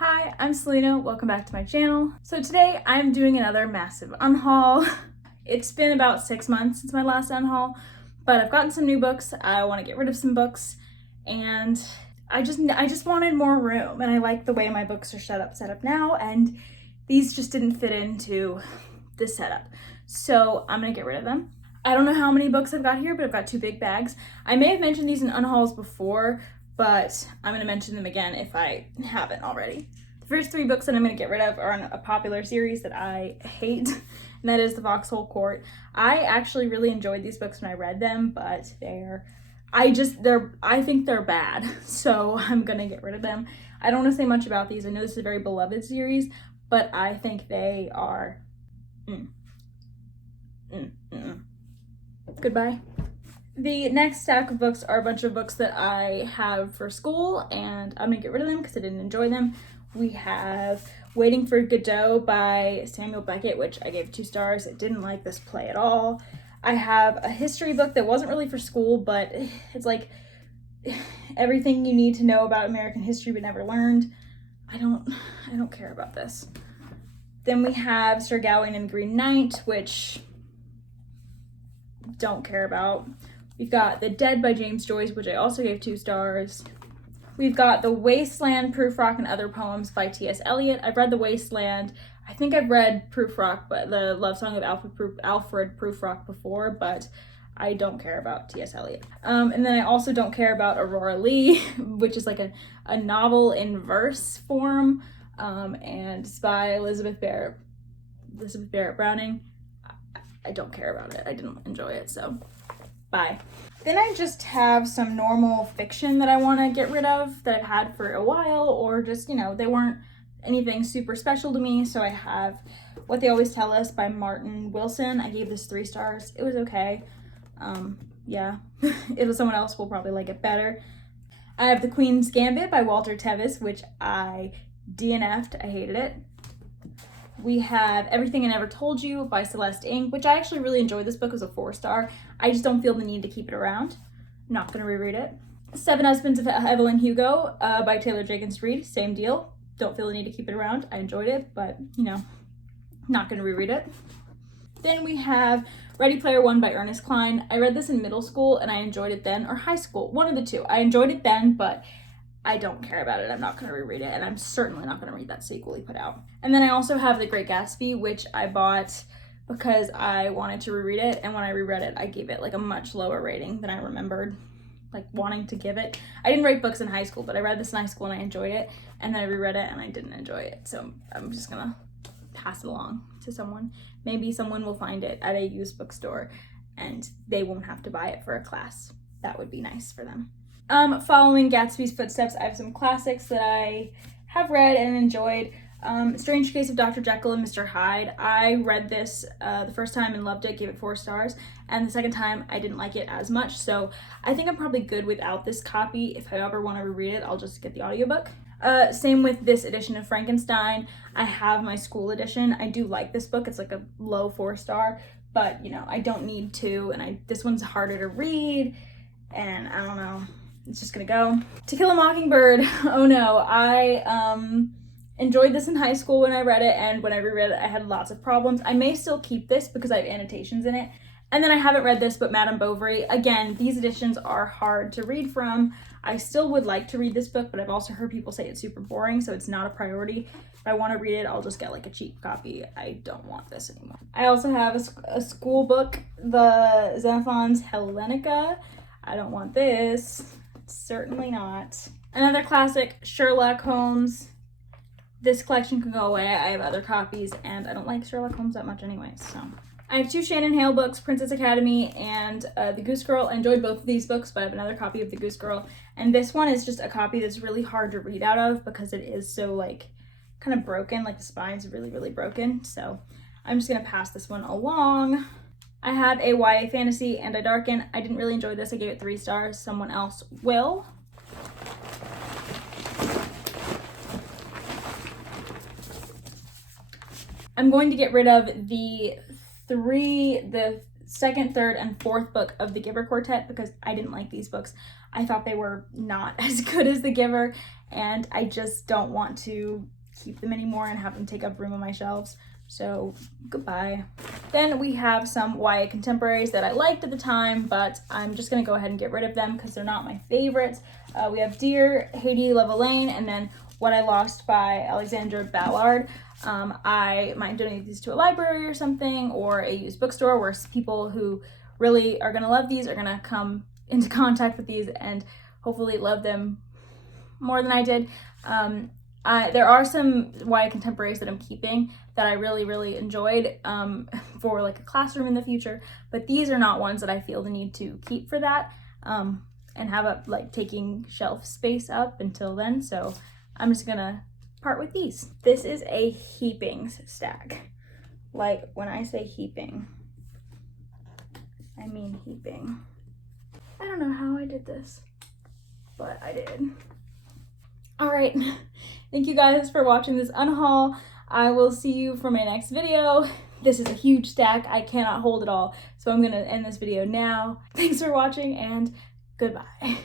Hi, I'm Selena. Welcome back to my channel. So today I'm doing another massive unhaul. It's been about 6 months since my last unhaul, but I've gotten some new books. I want to get rid of some books, and I just wanted more room, and I like the way my books are set up now, and these just didn't fit into this setup. So I'm gonna get rid of them. I don't know how many books I've got here, but I've got 2 big bags. I may have mentioned these in unhauls before, but I'm gonna mention them again if I haven't already. The first 3 books that I'm gonna get rid of are on a popular series that I hate, and that is The Foxhole Court. I actually really enjoyed these books when I read them, but I think they're bad, so I'm gonna get rid of them. I don't wanna say much about these. I know this is a very beloved series, but I think they are, Goodbye. The next stack of books are a bunch of books that I have for school, and I'm gonna get rid of them because I didn't enjoy them. We have Waiting for Godot by Samuel Beckett, which I gave 2 stars. I didn't like this play at all. I have a history book that wasn't really for school, but it's like everything you need to know about American history but never learned. I don't care about this. Then we have Sir Gawain and the Green Knight, which don't care about. We've got The Dead by James Joyce, which I also gave 2 stars. We've got The Wasteland, Prufrock, and Other Poems by T.S. Eliot. I've read The Wasteland. I think I've read Prufrock, but the love song of Alfred Prufrock before, but I don't care about T.S. Eliot. And then I also don't care about Aurora Leigh, which is like a novel in verse form, and it's by Elizabeth Barrett Browning. I don't care about it. I didn't enjoy it, so bye. Then I just have some normal fiction that I want to get rid of that I've had for a while, or just, they weren't anything super special to me. So I have What They Always Tell Us by Martin Wilson. I gave this 3 stars. It was okay. Yeah, someone else will probably like it better. I have The Queen's Gambit by Walter Tevis, which I DNF'd. I hated it. We have Everything I Never Told You by Celeste Ng, which I actually really enjoyed. This book. It was a 4 star. I just don't feel the need to keep it around. Not gonna reread it. 7 Husbands of Evelyn Hugo by Taylor Jenkins Reid. Same deal. Don't feel the need to keep it around. I enjoyed it, but not gonna reread it. Then we have Ready Player One by Ernest Cline. I read this in middle school and I enjoyed it then, or high school, one of the two. I enjoyed it then, but I don't care about it. I'm not going to reread it, and I'm certainly not going to read that sequel he put out. And then I also have The Great Gatsby, which I bought because I wanted to reread it, and when I reread it, I gave it like a much lower rating than I remembered wanting to give it. I didn't write books in high school, but I read this in high school and I enjoyed it, and then I reread it and I didn't enjoy it, so I'm just gonna pass it along to someone. Maybe someone will find it at a used bookstore and they won't have to buy it for a class. That would be nice for them. Following Gatsby's footsteps, I have some classics that I have read and enjoyed. Strange Case of Dr. Jekyll and Mr. Hyde. I read this the first time and loved it, gave it 4 stars, and the second time I didn't like it as much, so I think I'm probably good without this copy. If I ever want to reread it, I'll just get the audiobook. Same with this edition of Frankenstein. I have my school edition. I do like this book. It's like a low 4 star, but I don't need to, and this one's harder to read, and I don't know. It's just gonna go. To Kill a Mockingbird. Oh no, I enjoyed this in high school when I read it, and when I reread it, I had lots of problems. I may still keep this because I have annotations in it. And then I haven't read this, but Madame Bovary. Again, these editions are hard to read from. I still would like to read this book, but I've also heard people say it's super boring, so it's not a priority. If I want to read it, I'll just get like a cheap copy. I don't want this anymore. I also have a school book, the Xenophon's Hellenica. I don't want this. Certainly not. Another classic, Sherlock Holmes. This collection can go away. I have other copies, and I don't like Sherlock Holmes that much anyway, so. I have 2 Shannon Hale books, Princess Academy and The Goose Girl. I enjoyed both of these books, but I have another copy of The Goose Girl, and this one is just a copy that's really hard to read out of because it is so kind of broken, the spine's really, really broken, so I'm just gonna pass this one along. I have a YA fantasy, And I Darken. I didn't really enjoy this. I gave it 3 stars. Someone else will. I'm going to get rid of the second, third, and fourth book of The Giver Quartet because I didn't like these books. I thought they were not as good as The Giver, and I just don't want to keep them anymore and have them take up room on my shelves. So goodbye. Then we have some YA contemporaries that I liked at the time, but I'm just gonna go ahead and get rid of them because they're not my favorites. We have Dear Haiti Levelaine, and then What I Lost by Alexandra Ballard. I might donate these to a library or something, or a used bookstore where people who really are gonna love these are gonna come into contact with these and hopefully love them more than I did. There are some YA contemporaries that I'm keeping that I really enjoyed for like a classroom in the future, but these are not ones that I feel the need to keep for that and have up like taking shelf space up until then. So I'm just gonna part with these. This is a heapings stack. Like when I say heaping, I mean heaping. I don't know how I did this, but I did. All right, thank you guys for watching this unhaul. I will see you for my next video. This is a huge stack. I cannot hold it all, so I'm gonna end this video now. Thanks for watching and goodbye.